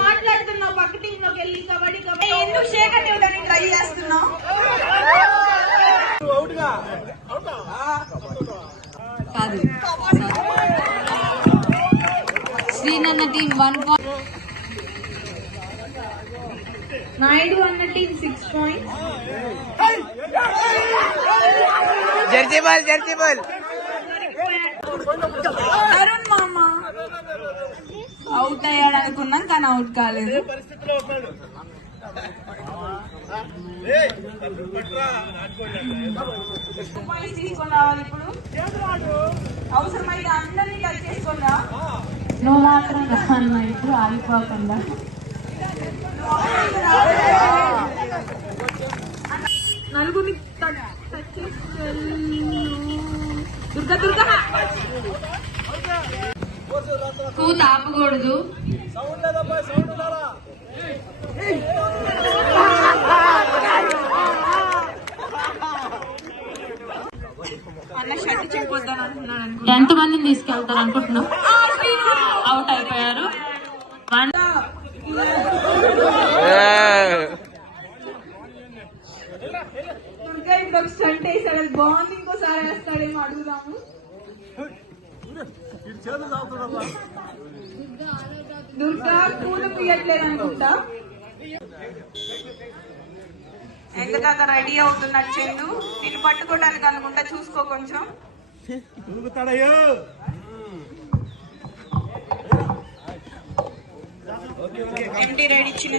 మాట్లాడుతున్నావు పక్క టీమ్ లోకి వెళ్ళి కబడ్డీ కబడ్డీ ఎందుకు శేఖర్ ఇవ్వడానికి ట్రై చేస్తున్నావు? కాదు శ్రీనన్న టీం 1 పాయింట్, నాయుడు అన్న team 6 points. Jersey ball Arun మామ అవుట్ అయ్యాడు అనుకున్నాం కానీ అవుట్ కాలేదు. తీసుకొని రావాలి ఇప్పుడు, అవసరమైతే అందరినీ టచ్ చేసుకుందా. నువ్వు మాత్రం అన్న ఇప్పుడు ఆగిపోకుండా నలుగురిని టచ్ దుర్గా దుర్గా కూత ఆపకూడదు. అన్న షర్ట్ చెప్పొద్దాను అంటున్నాను. ఎంతమందిని తీసుకెళ్తారు అనుకుంటున్నావు? అవుట్ అయిపోయారు. దుర్గా ఇప్పుడు ఒక స్టంట్ వేసాడు, అది బాగుంది, ఇంకోసారి వేస్తాడేమో అడుగుదాము. దుర్గా కూత తీయట్లేదు అనుకుంటా. ఎందుకంత రెడీ అవుతున్నట్టు చందు, నేను పట్టుకోవడానికి అనుకుంటా, చూసుకో కొంచెం. ఎంటీ రెడీ చిన్న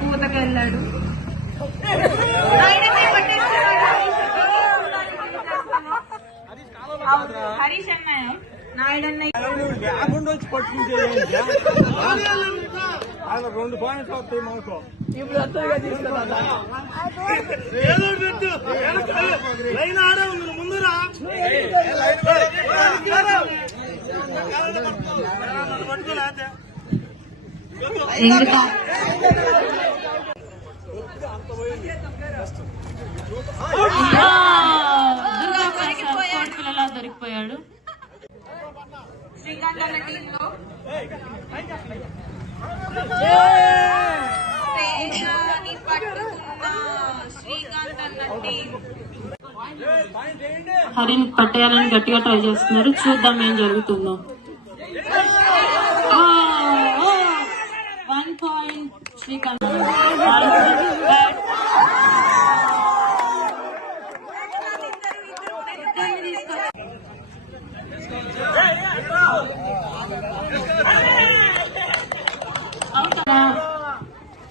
కూతకి వెళ్ళాడు. హరీష్ అన్నయ్య నాయుడు అన్నయ్య 2 పాయింట్స్ వస్తాయి మనకు. ఇప్పుడు వస్తాయిగా తీసుకున్నా లైన్ ఆడే ఉంది ముందురా. దొరికిపోయాడు. శ్రీకాంత్ అన్న టీంలో శ్రీకాంత్ అన్న టీం హరిని పట్టేయాలని గట్టిగా ట్రై చేస్తున్నారు. చూద్దాం ఏం జరుగుతుందో. 1 పాయింట్ శ్రీకాంత్.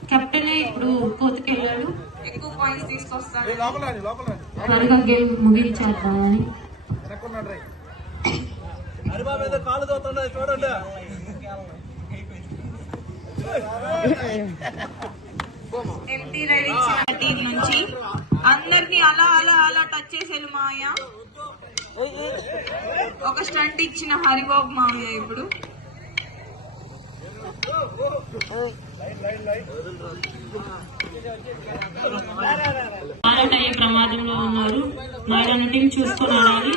కెప్టెన్ ఇప్పుడు కోతికెళ్ళాడు. ఎక్కువ పాయింట్స్ తీసుకొస్తాడు. త్వరగా గేమ్ ముగించేద్దామని. కాలు తోతుండే చూడండి. ఎంటీ రెడీ టీం నుంచి అందరినీ అలా అలా అలా టచ్ చేసేది మాయ. ఒక స్టంట్ ఇచ్చిన హరిబాబు మావయ్య ఇప్పుడు ఆడౌట్ అయ్యే ప్రమాదంలో ఉన్నారు. నాయుడు టీం చూసుకొని ఆడాలి.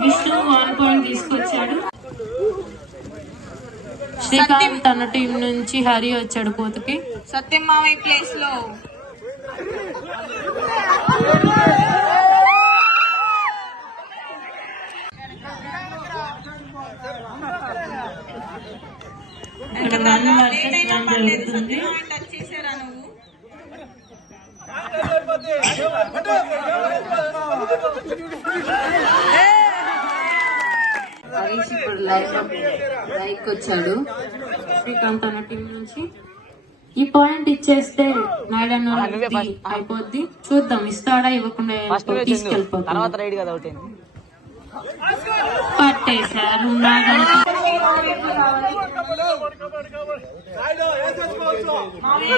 విష్ణు 1 పాయింట్ తీసుకొచ్చాడు. శ్రీకాంత్ తన టీం నుంచి హరి వచ్చాడు కోతకి. సత్యం మావయ్య ప్లేస్ లో టచ్ చేశారా నువ్వు? హరీష్ ఇప్పుడు లైక్ వచ్చాడు శ్రీకాంత్ అన్న టీం నుంచి. ఈ పాయింట్ ఇచ్చేస్తే నాయుడు అయిపోద్ది. చూద్దాం ఇస్తాడా ఇవ్వకుండా తీసుకెళ్ళిపోతాడు. కొట్టేశారు నాగంటి సైడ్ వేసేసుకోవచ్చు. మావయ్య